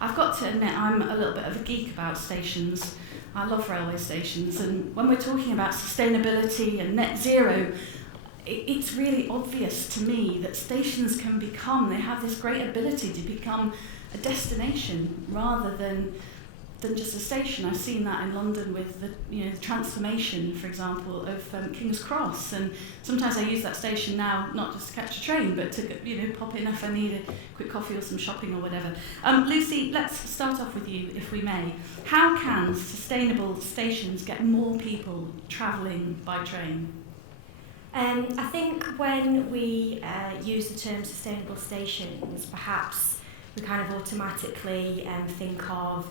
I've got to admit I'm a little bit of a geek about stations. I love railway stations, and when we're talking about sustainability and net zero, it's really obvious to me that stations they have this great ability to become a destination rather than just a station. I've seen that in London with the transformation, for example, of King's Cross, and sometimes I use that station now not just to catch a train, but to pop in if I need a quick coffee or some shopping or whatever. Lucy, let's start off with you, if we may. How can sustainable stations get more people travelling by train? I think when we use the term sustainable stations, perhaps we kind of automatically think of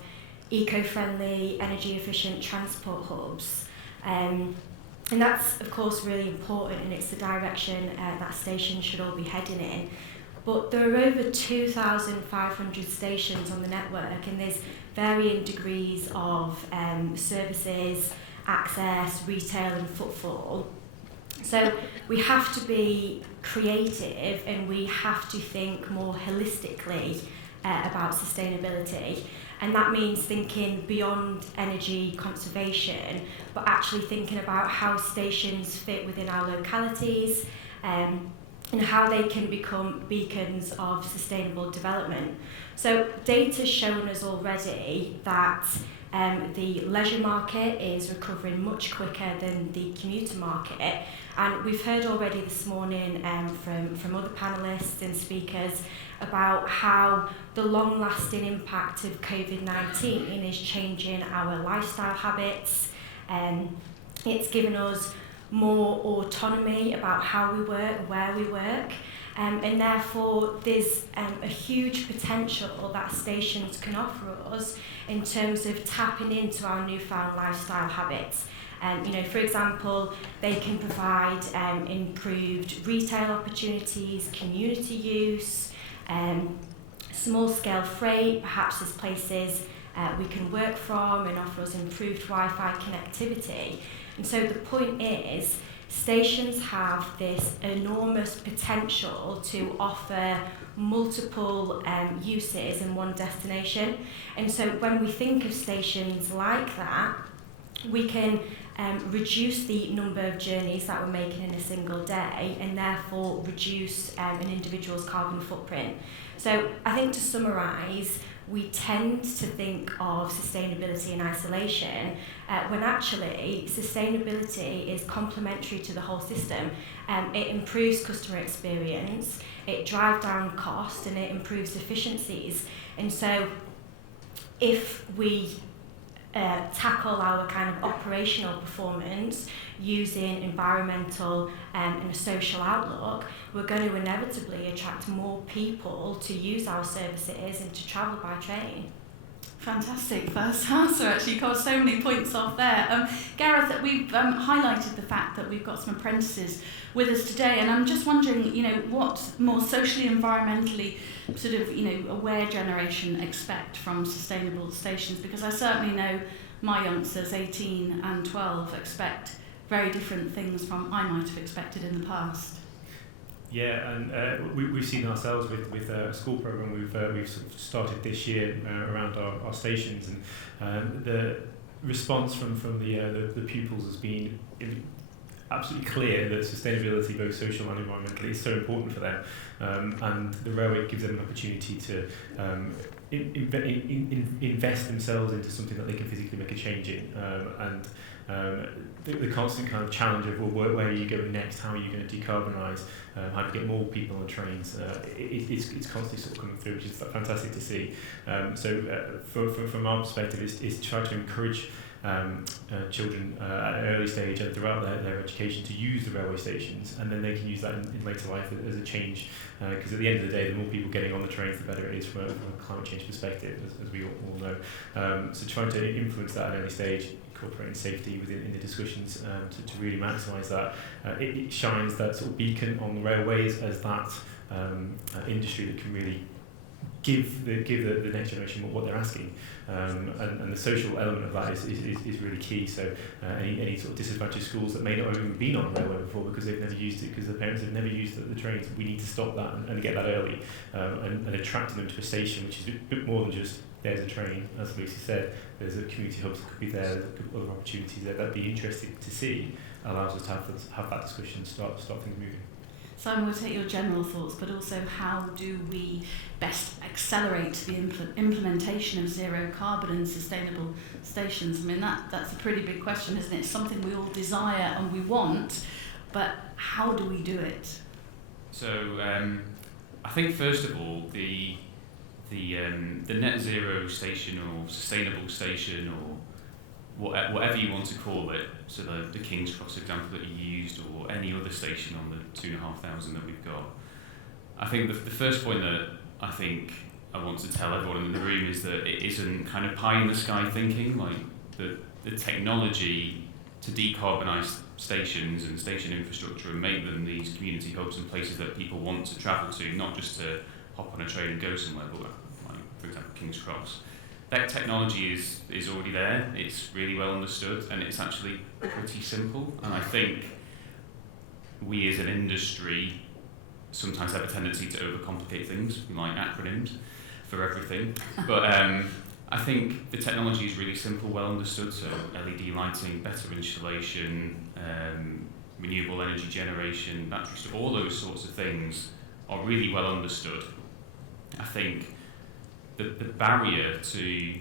eco-friendly, energy-efficient transport hubs. And that's, of course, really important, and it's the direction that stations should all be heading in. But there are over 2,500 stations on the network, and there's varying degrees of services, access, retail and footfall. So we have to be creative, and we have to think more holistically about sustainability. And that means thinking beyond energy conservation, but actually thinking about how stations fit within our localities, and how they can become beacons of sustainable development. So data's shown us already that the leisure market is recovering much quicker than the commuter market. And we've heard already this morning from other panellists and speakers about how the long-lasting impact of COVID-19 is changing our lifestyle habits. It's given us more autonomy about how we work, where we work, and therefore there's a huge potential that stations can offer us in terms of tapping into our newfound lifestyle habits. For example, they can provide improved retail opportunities, community use, small-scale freight. Perhaps there's places we can work from and offer us improved Wi-Fi connectivity. And so the point is, stations have this enormous potential to offer multiple uses in one destination. And so when we think of stations like that, we can reduce the number of journeys that we're making in a single day, and therefore reduce an individual's carbon footprint. So I think, to summarise, we tend to think of sustainability in isolation, when actually sustainability is complementary to the whole system. It improves customer experience, it drives down cost, and it improves efficiencies. And so if we tackle our kind of operational performance using environmental and a social outlook, we're going to inevitably attract more people to use our services and to travel by train. Fantastic first answer, actually. You covered so many points off there. Gareth, we've highlighted the fact that we've got some apprentices with us today, and I'm just wondering, what more socially, environmentally sort of, aware generation expect from sustainable stations, because I certainly know my youngsters, 18 and 12, expect very different things from I might have expected in the past. Yeah, and we've seen ourselves with a school program we've sort of started this year around our stations, and the response from the pupils has been absolutely clear that sustainability, both social and environmentally, is so important for them, and the railway gives them an opportunity to invest themselves into something that they can physically make a change in, and the constant kind of challenge of, well, where are you going next? How are you going to decarbonise? How do you get more people on trains? It's constantly sort of coming through, which is fantastic to see. So from our perspective, is try to encourage children at an early stage and throughout their education to use the railway stations, and then they can use that in later life as a change, because at the end of the day, the more people getting on the trains, the better it is from a climate change perspective, as we all know. So trying to influence that at an early stage, incorporating safety in the discussions to really maximise that. It shines that sort of beacon on the railways as that industry that can really give the next generation what they're asking, and the social element of that is really key. So any sort of disadvantaged schools that may not have even been on a railway before because they've never used it, because their parents have never used the trains, we need to stop that and get that early, and attracting them to a station which is a bit more than just there's a train, as Lucy said, there's a community hubs that could be there, there's other opportunities there that'd be interesting to see, allows us to have that discussion, start things moving. Simon, we'll take your general thoughts, but also how do we best accelerate the implementation of zero carbon and sustainable stations? I mean, that's a pretty big question, isn't it? It's something we all desire and we want, but how do we do it? So I think first of all, the net zero station or sustainable station or whatever you want to call it, so the King's Cross example that you used, or any other station on the 2,500 that we've got, I think the first point that I think I want to tell everyone in the room is that it isn't kind of pie in the sky thinking. Like the technology to decarbonise stations and station infrastructure and make them these community hubs and places that people want to travel to, not just to hop on a train and go somewhere, but like, for example, King's Cross. That technology is already there, it's really well understood, and it's actually pretty simple. And I think we as an industry sometimes have a tendency to overcomplicate things, like acronyms for everything. But I think the technology is really simple, well understood, so LED lighting, better insulation, renewable energy generation, battery storage, all those sorts of things are really well understood. I think the barrier to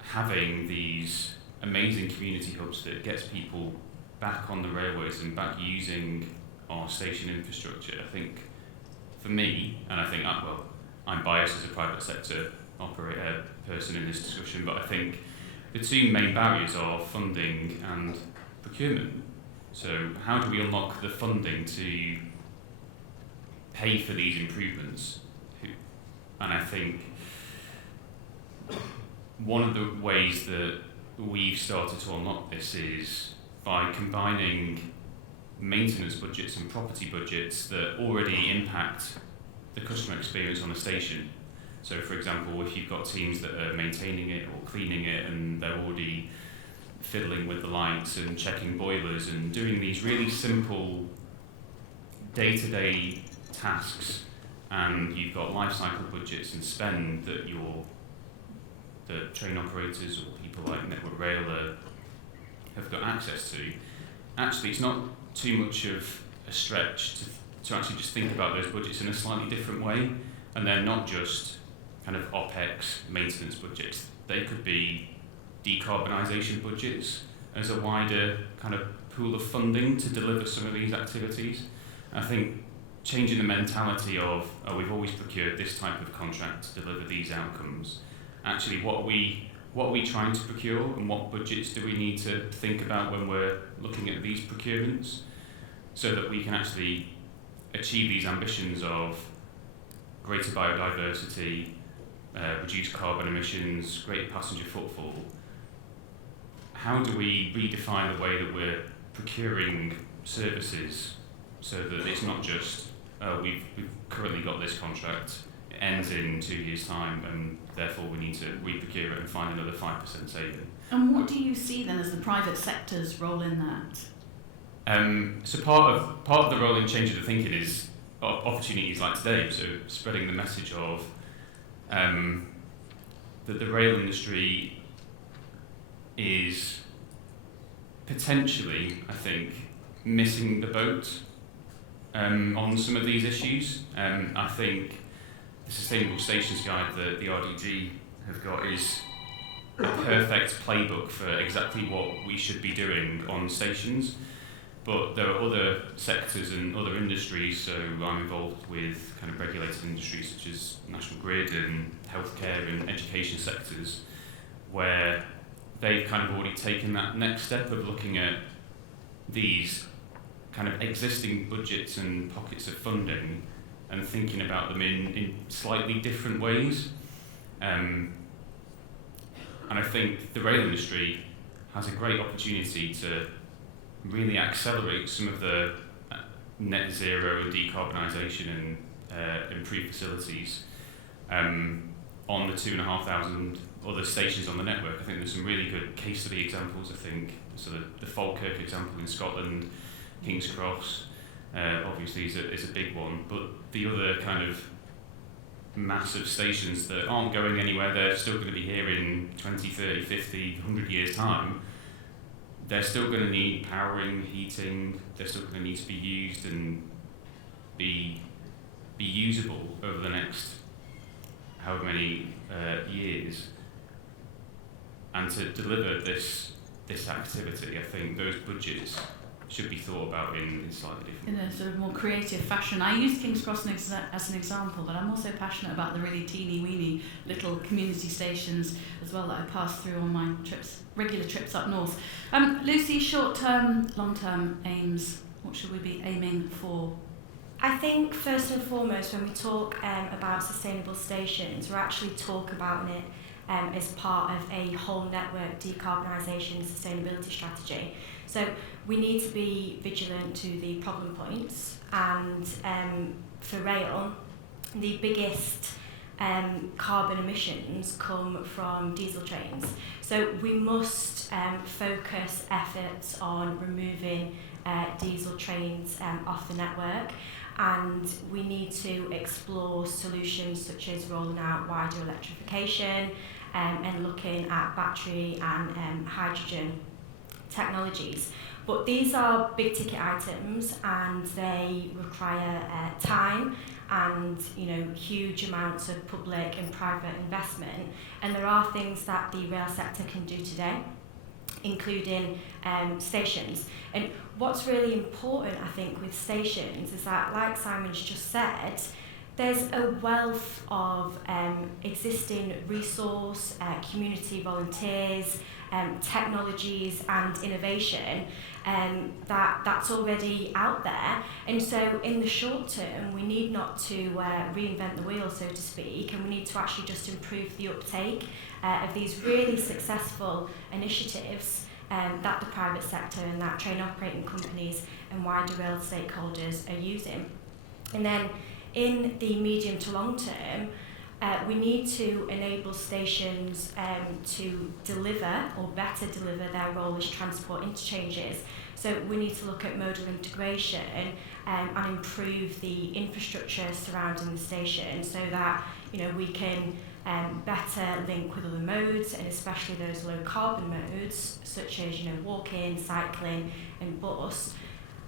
having these amazing community hubs that gets people back on the railways and back using our station infrastructure, I think for me, and I think, well, I'm biased as a private sector operator person in this discussion, but I think the two main barriers are funding and procurement. So how do we unlock the funding to pay for these improvements? And I think one of the ways that we've started to unlock this is by combining maintenance budgets and property budgets that already impact the customer experience on the station. So for example, if you've got teams that are maintaining it or cleaning it and they're already fiddling with the lights and checking boilers and doing these really simple day-to-day tasks, and you've got life cycle budgets and spend that the train operators or people like Network Rail have got access to, actually it's not too much of a stretch to actually just think about those budgets in a slightly different way, and they're not just kind of OPEX maintenance budgets. They could be decarbonisation budgets as a wider kind of pool of funding to deliver some of these activities. I think changing the mentality of, oh, we've always procured this type of contract to deliver these outcomes. Actually, what are we trying to procure, and what budgets do we need to think about when we're looking at these procurements, so that we can actually achieve these ambitions of greater biodiversity, reduced carbon emissions, greater passenger footfall. How do we redefine the way that we're procuring services so that it's not just, we've currently got this contract, it ends in 2 years' time, and therefore we need to re-procure it and find another 5% saving. And what do you see then as the private sector's role in that? So part of the role in changing the thinking is opportunities like today, so spreading the message of that the rail industry is potentially, I think, missing the boat on some of these issues. I think the Sustainable Stations Guide that the RDG have got is a perfect playbook for exactly what we should be doing on stations. But there are other sectors and other industries, so I'm involved with kind of regulated industries such as National Grid and healthcare and education sectors, where they've kind of already taken that next step of looking at these kind of existing budgets and pockets of funding and thinking about them in slightly different ways. And I think the rail industry has a great opportunity to really accelerate some of the net zero and decarbonisation and improved facilities on the 2,500 other stations on the network. I think there's some really good case study examples. I think so the Falkirk example in Scotland, King's Cross, obviously is a big one, but the other kind of massive stations that aren't going anywhere, they're still going to be here in 20, 30, 50, 100 years' time. They're still going to need powering, heating, they're still going to need to be used and be usable over the next however many years. And to deliver this activity, I think those budgets should be thought about in slightly different in a sort of more creative fashion. I used King's Cross as an example, but I'm also passionate about the really teeny-weeny little community stations as well that I pass through on my regular trips up north. Lucy, short-term, long-term aims, what should we be aiming for? I think first and foremost, when we talk about sustainable stations, we're actually talking about it as part of a whole network decarbonisation sustainability strategy. So we need to be vigilant to the problem points, and for rail, the biggest carbon emissions come from diesel trains. So we must focus efforts on removing diesel trains off the network, and we need to explore solutions such as rolling out wider electrification and looking at battery and hydrogen technologies. But these are big ticket items, and they require time and huge amounts of public and private investment. And there are things that the rail sector can do today, including stations. And what's really important, I think, with stations is that, like Simon's just said, there's a wealth of existing resource, community volunteers, technologies and innovation that's already out there. And so in the short term, we need not to reinvent the wheel, so to speak, and we need to actually just improve the uptake of these really successful initiatives that the private sector and that train operating companies and wider rail stakeholders are using. And then in the medium to long term, we need to enable stations to deliver or better deliver their role as transport interchanges. So we need to look at modal integration and improve the infrastructure surrounding the station so that we can better link with other modes, and especially those low carbon modes such as walking, cycling and bus.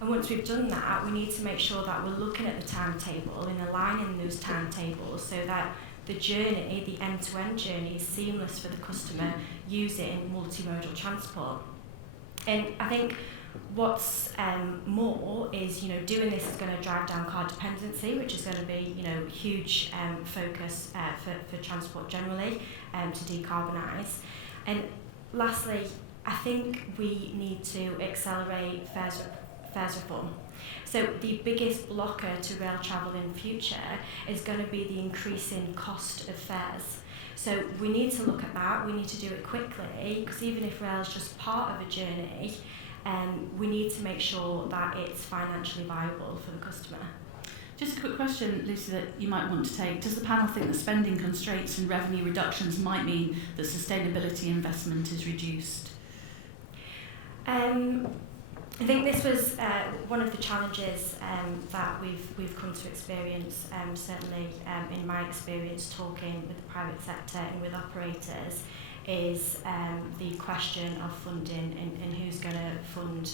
And once we've done that, we need to make sure that we're looking at the timetable and aligning those timetables so that the journey, the end-to-end journey, is seamless for the customer using multimodal transport. And I think what's more is, doing this is going to drive down car dependency, which is going to be, a huge focus for transport generally to decarbonise. And lastly, I think we need to accelerate fares reform. So the biggest blocker to rail travel in future is going to be the increasing cost of fares. So we need to look at that, we need to do it quickly, because even if rail is just part of a journey, we need to make sure that it's financially viable for the customer. Just a quick question, Lucy, that you might want to take. Does the panel think that spending constraints and revenue reductions might mean that sustainability investment is reduced? I think this was one of the challenges that we've come to experience, certainly in my experience talking with the private sector and with operators, is the question of funding and who's going to fund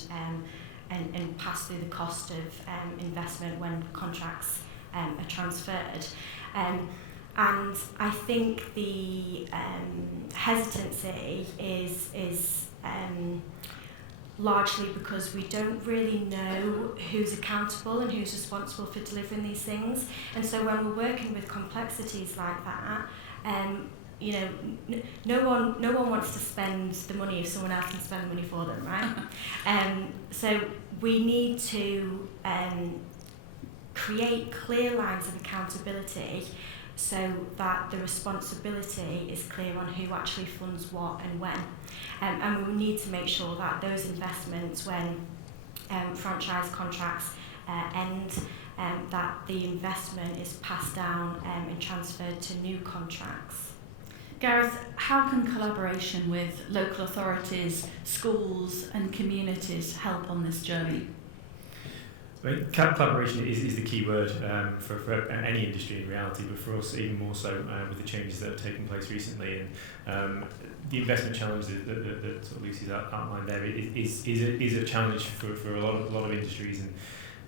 and pass through the cost of investment when contracts are transferred. And I think the hesitancy is largely because we don't really know who's accountable and who's responsible for delivering these things. And so when we're working with complexities like that, no one wants to spend the money if someone else can spend the money for them, right? So we need to create clear lines of accountability so that the responsibility is clear on who actually funds what and when. And we need to make sure that those investments, when franchise contracts end, that the investment is passed down and transferred to new contracts. Gareth, how can collaboration with local authorities, schools and communities help on this journey? I mean, collaboration is the key word for any industry in reality, but for us even more so with the changes that have taken place recently. And the investment challenge that sort of Lucy's outlined there is a challenge for a lot of industries,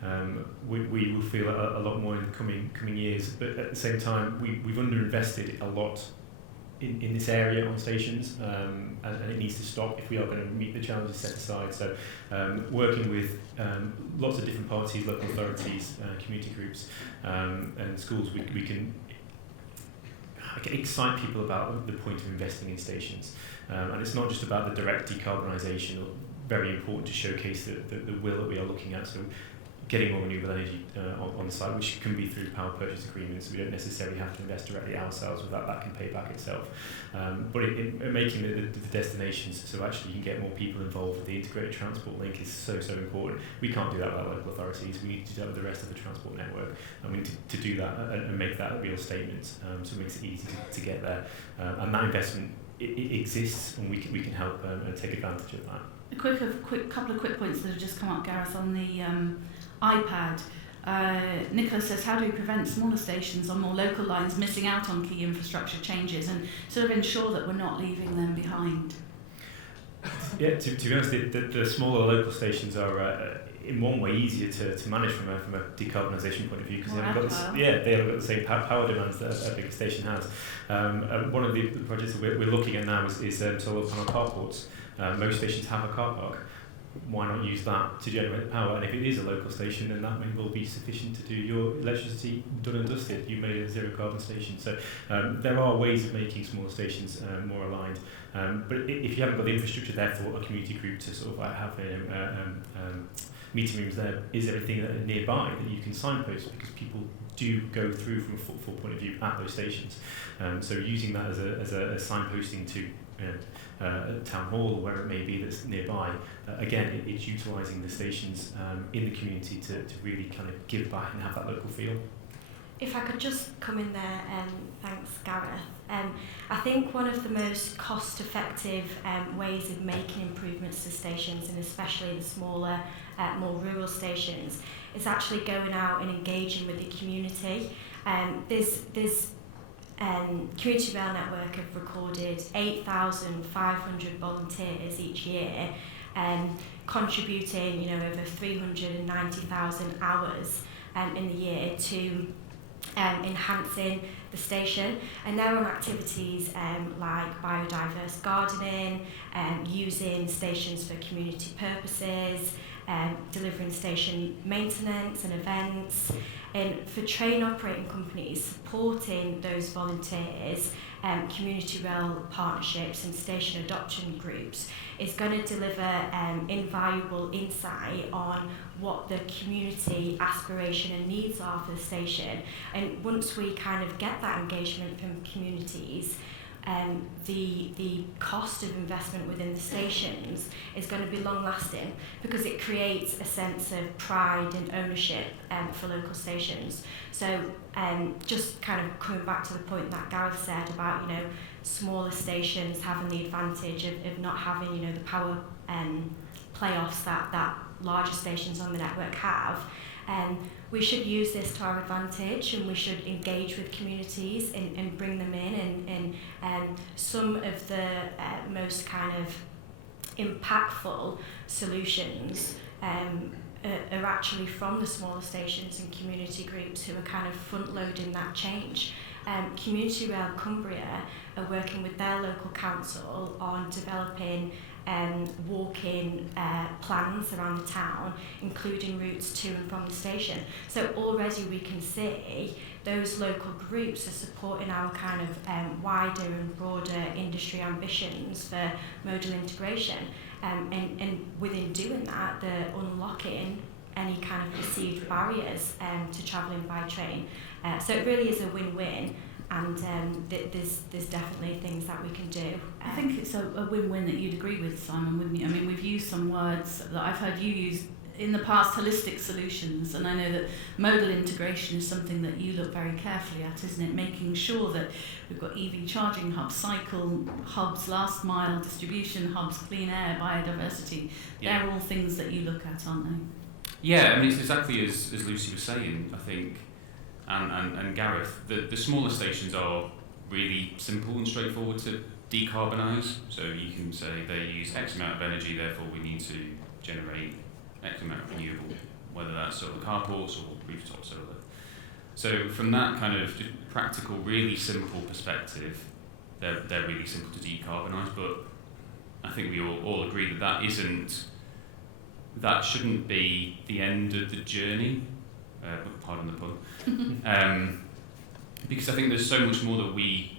and we will feel a lot more in the coming years. But at the same time, we've underinvested a lot in this area on stations, and it needs to stop if we are going to meet the challenges set aside. So working with lots of different parties, local authorities, community groups, and schools, we can excite people about the point of investing in stations. And it's not just about the direct decarbonisation, very important to showcase the will that we are looking at. So getting more renewable energy on the site, which can be through power purchase agreements. We don't necessarily have to invest directly ourselves, with that can pay back itself. But in making the destinations, so actually you can get more people involved. The integrated transport link is so important. We can't do that with our local authorities. We need to do that with the rest of the transport network, and we need to do that and make that a real statement. So it makes it easy to get there, and that investment it exists, and we can help and take advantage of that. A couple of quick points that have just come up, Gareth, on the iPad. Nicola says, how do we prevent smaller stations on more local lines missing out on key infrastructure changes and sort of ensure that we're not leaving them behind? Yeah, to be honest, the smaller local stations are in one way easier to manage from a decarbonisation point of view, because they haven't got the same power demands that a bigger station has. One of the projects that we're looking at now is solar panel carports. Most stations have a car park. Why not use that to generate power? And if it is a local station, then that may well be sufficient to do your electricity done and dusted. You made a zero carbon station. So there are ways of making smaller stations more aligned. But if you haven't got the infrastructure there for a community group to sort of have meeting rooms, there is everything that nearby that you can signpost, because people do go through from a footfall point of view at those stations. So using that as a signposting to a town hall or where it may be that's nearby, again, it's utilising the stations in the community to really kind of give back and have that local feel. If I could just come in there, thanks Gareth. I think one of the most cost-effective ways of making improvements to stations, and especially the smaller, more rural stations, is actually going out and engaging with the community. This Community Rail Network have recorded 8,500 volunteers each year, contributing over 390,000 hours in the year to enhancing the station. And they're on activities like biodiverse gardening, using stations for community purposes, delivering station maintenance and events. And for train operating companies, supporting those volunteers, community rail partnerships and station adoption groups is going to deliver invaluable insight on what the community aspiration and needs are for the station. And once we kind of get that engagement from communities, the cost of investment within the stations is going to be long lasting, because it creates a sense of pride and ownership for local stations. So just kind of coming back to the point that Gareth said about smaller stations having the advantage of not having the power playoffs that larger stations on the network have. We should use this to our advantage, and we should engage with communities and bring them in. And some of the most kind of impactful solutions are actually from the smaller stations and community groups who are kind of front-loading that change. Community Rail Cumbria are working with their local council on developing walking plans around the town, including routes to and from the station. So already we can see those local groups are supporting our kind of wider and broader industry ambitions for modal integration. And within doing that, they're unlocking any kind of perceived barriers to travelling by train. So it really is a win-win. And there's definitely things that we can do. I think it's a win-win that you'd agree with, Simon, wouldn't you? I mean, we've used some words that I've heard you use in the past, holistic solutions, and I know that modal integration is something that you look very carefully at, isn't it? Making sure that we've got EV charging hubs, cycle hubs, last mile distribution hubs, clean air, biodiversity. Yeah. They're all things that you look at, aren't they? Yeah, I mean, it's exactly as Lucy was saying, I think, and Gareth. The smaller stations are really simple and straightforward to decarbonise. So you can say they use X amount of energy, therefore we need to generate X amount of renewable, whether that's solar carports or rooftop solar. So from that kind of just practical, really simple perspective, they're really simple to decarbonise. But I think we all agree that shouldn't be the end of the journey. Pardon the pun. Because I think there's so much more that we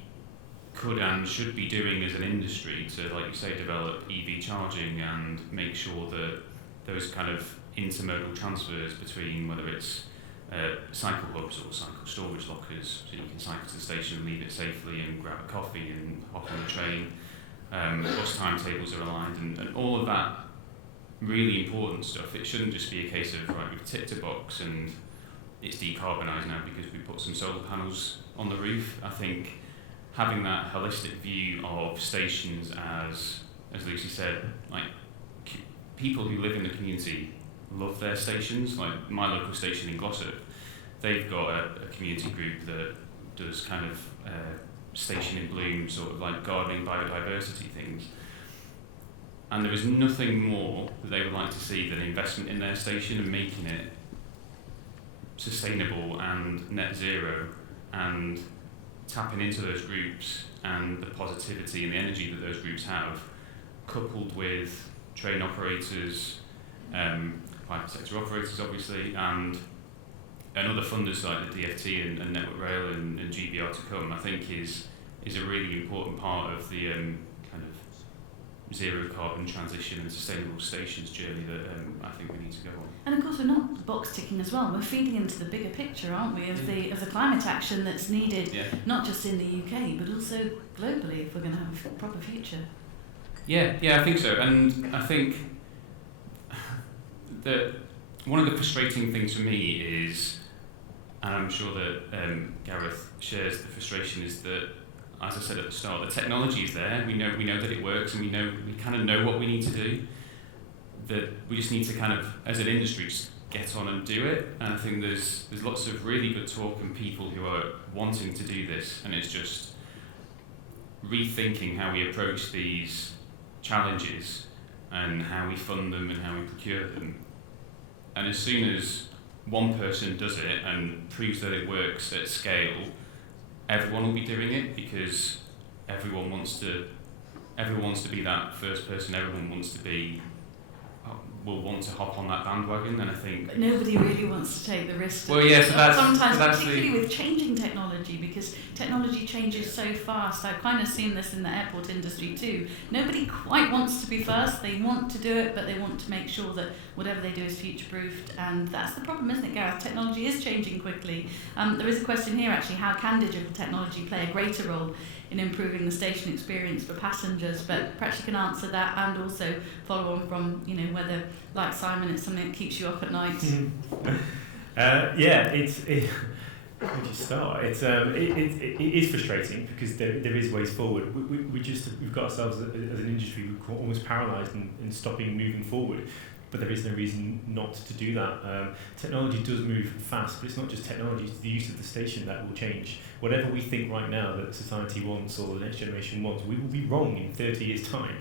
could and should be doing as an industry to, like you say, develop EV charging and make sure that those kind of intermodal transfers between whether it's cycle hubs or cycle storage lockers, so you can cycle to the station and leave it safely and grab a coffee and hop on the train, bus timetables are aligned, and all of that really important stuff. It shouldn't just be a case of, right, we've ticked a box and it's decarbonised now because we put some solar panels on the roof. I think having that holistic view of stations as Lucy said, like people who live in the community love their stations. Like my local station in Glossop, they've got a community group that does kind of station in bloom, sort of like gardening, biodiversity things. And there is nothing more that they would like to see than investment in their station and making it sustainable and net zero, and tapping into those groups and the positivity and the energy that those groups have, coupled with train operators, private sector operators obviously, and other funders like the DFT and Network Rail and GBR to come, I think is a really important part of the kind of zero carbon transition and sustainable stations journey that I think we need to go on. And of course we're not box ticking as well, we're feeding into the bigger picture, aren't we, of the climate action that's needed, not just in the UK but also globally if we're going to have a proper future. Yeah, I think so. And I think that one of the frustrating things for me is, and I'm sure that Gareth shares the frustration, is that, as I said at the start, the technology is there. We know that it works, and we kind of know what we need to do. That we just need to kind of, as an industry, just get on and do it. And I think there's lots of really good talk and people who are wanting to do this, and it's just rethinking how we approach these challenges and how we fund them and how we procure them. And as soon as one person does it and proves that it works at scale, everyone will be doing it, because everyone wants to be that first person. Everyone will want to hop on that bandwagon, and I think. But nobody really wants to take the risk. Well, yes, yeah, so sometimes, particularly with changing technology, because technology changes so fast. I've kind of seen this in the airport industry too. Nobody quite wants to be first. They want to do it, but they want to make sure that whatever they do is future-proofed, and that's the problem, isn't it, Gareth? Technology is changing quickly. There is a question here actually: how can digital technology play a greater role in improving the station experience for passengers? But perhaps you can answer that, and also follow on from whether, like Simon, it's something that keeps you up at night. Where do you start? It is frustrating because there is ways forward. We've got ourselves as an industry almost paralysed in stopping moving forward. But there is no reason not to do that. Technology does move fast, but it's not just technology, it's the use of the station that will change. Whatever we think right now that society wants or the next generation wants, we will be wrong in 30 years' time.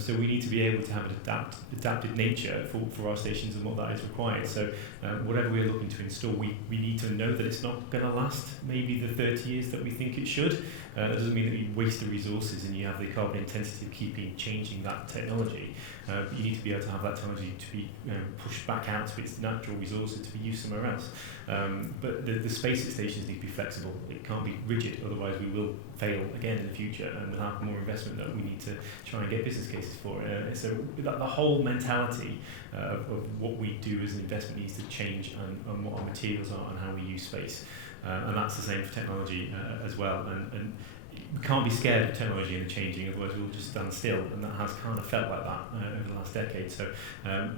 So we need to be able to have an adapted nature for our stations and what that is required. So whatever we're looking to install, we need to know that it's not going to last maybe the 30 years that we think it should. That doesn't mean that you waste the resources and you have the carbon intensity of keeping changing that technology. You need to be able to have that technology to be pushed back out to its natural resources to be used somewhere else. But the space at stations need to be flexible. It can't be rigid, otherwise we will fail again in the future and we'll have more investment that we need to try and get business cases for. So the whole mentality of what we do as an investment needs to change, and what our materials are and how we use space. And that's the same for technology as well. And we can't be scared of technology and the changing, otherwise we'll just stand still, and that has kind of felt like that over the last decade. So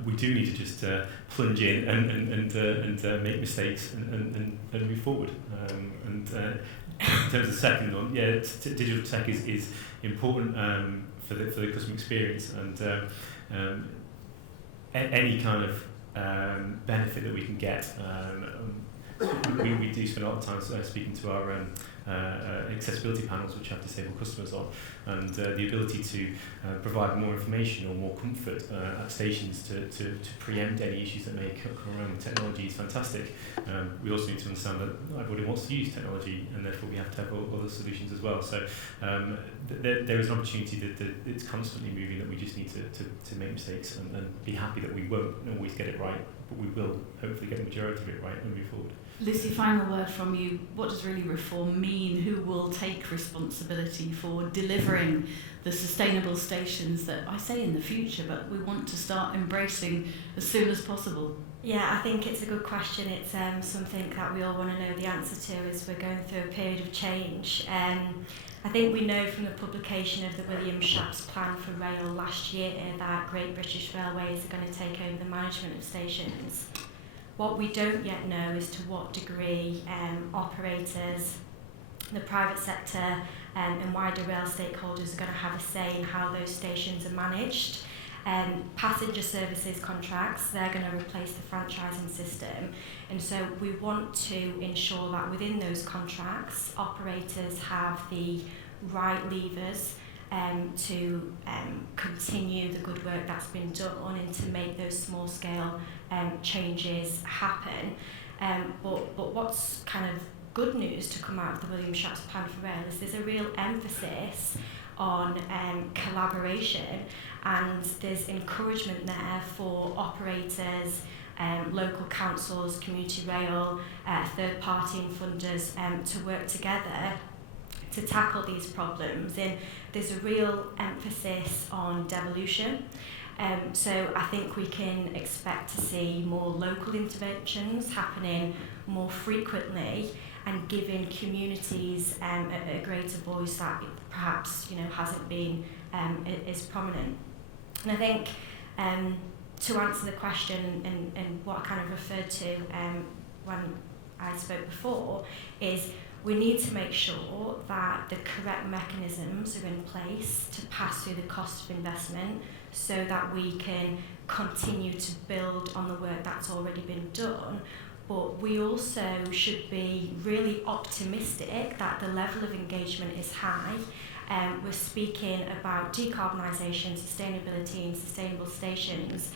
we do need to just plunge in and make mistakes and move forward. In terms of the second one, digital tech is important for the customer experience, and any kind of benefit that we can get. We do spend a lot of time speaking to our accessibility panels, which have disabled customers on, and the ability to provide more information or more comfort at stations to preempt any issues that may come around the technology is fantastic. We also need to understand that not everybody wants to use technology, and therefore we have to have other solutions as well. So there is an opportunity that it's constantly moving, that we just need to make mistakes and be happy that we won't always get it right, but we will hopefully get the majority of it right and move forward. Lucy, final word from you. What does really reform mean? Who will take responsibility for delivering the sustainable stations that I say in the future, but we want to start embracing as soon as possible? Yeah, I think it's a good question. It's something that we all want to know the answer to as we're going through a period of change. I think we know from the publication of the William Shapps Plan for Rail last year that Great British Railways are going to take over the management of stations. What we don't yet know is to what degree operators, the private sector and wider rail stakeholders are going to have a say in how those stations are managed. Passenger services contracts, they're going to replace the franchising system, and so we want to ensure that within those contracts operators have the right levers to continue the good work that's been done and to make those small scale changes happen. But what's kind of good news to come out of the William Shapps Plan for Rail is there's a real emphasis on collaboration, and there's encouragement there for operators, local councils, community rail, third-party funders to work together to tackle these problems. And there's a real emphasis on devolution. So I think we can expect to see more local interventions happening more frequently and giving communities a greater voice that perhaps hasn't been as prominent. And I think to answer the question and what I kind of referred to when I spoke before is we need to make sure that the correct mechanisms are in place to pass through the cost of investment so that we can continue to build on the work that's already been done. But we also should be really optimistic that the level of engagement is high. We're speaking about decarbonisation, sustainability and sustainable stations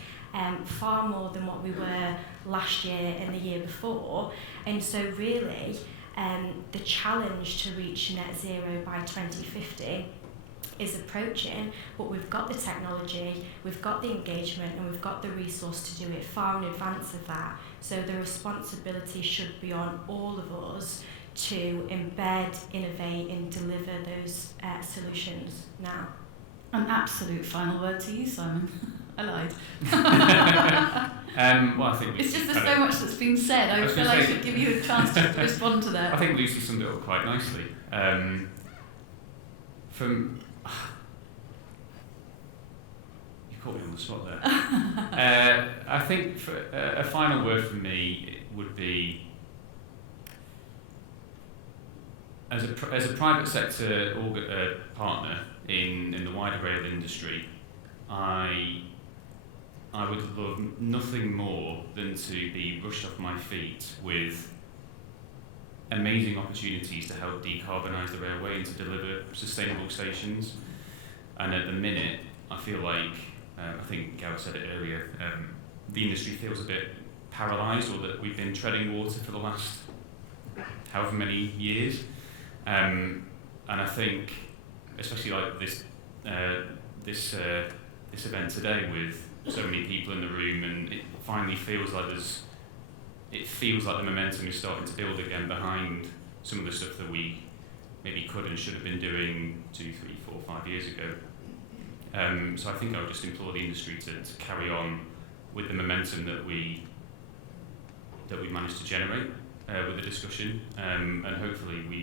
far more than what we were last year and the year before. And so really, the challenge to reach net zero by 2050 is approaching, but we've got the technology, we've got the engagement, and we've got the resource to do it far in advance of that. So the responsibility should be on all of us to embed, innovate, and deliver those solutions now. An absolute final word to you, Simon. I lied. Well, I think it's just there's so much that's been said. I feel like I should give you a chance to respond to that. I think Lucy summed it up quite nicely. You caught me on the spot there. I think for, a final word from me would be, as a private sector partner in the wider rail industry, I would love nothing more than to be rushed off my feet with amazing opportunities to help decarbonise the railway and to deliver sustainable stations. And at the minute, I feel like, I think Gareth said it earlier, the industry feels a bit paralysed, or that we've been treading water for the last however many years. And I think, especially like this event today with so many people in the room, and it finally feels like the momentum is starting to build again behind some of the stuff that we maybe could and should have been doing 2, 3, 4, 5 years ago. So I think I would just implore the industry to carry on with the momentum that we managed to generate with the discussion, and hopefully we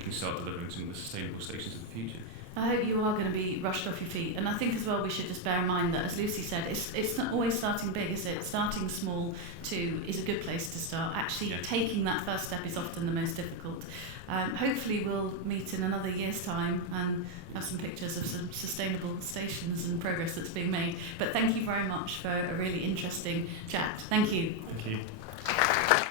can start delivering some of the sustainable stations of the future. I hope you are going to be rushed off your feet. And I think as well we should just bear in mind that, as Lucy said, it's not always starting big, is it? Starting small too is a good place to start. Actually taking that first step is often the most difficult. Hopefully we'll meet in another year's time and have some pictures of some sustainable stations and progress that's being made. But thank you very much for a really interesting chat. Thank you. Thank you.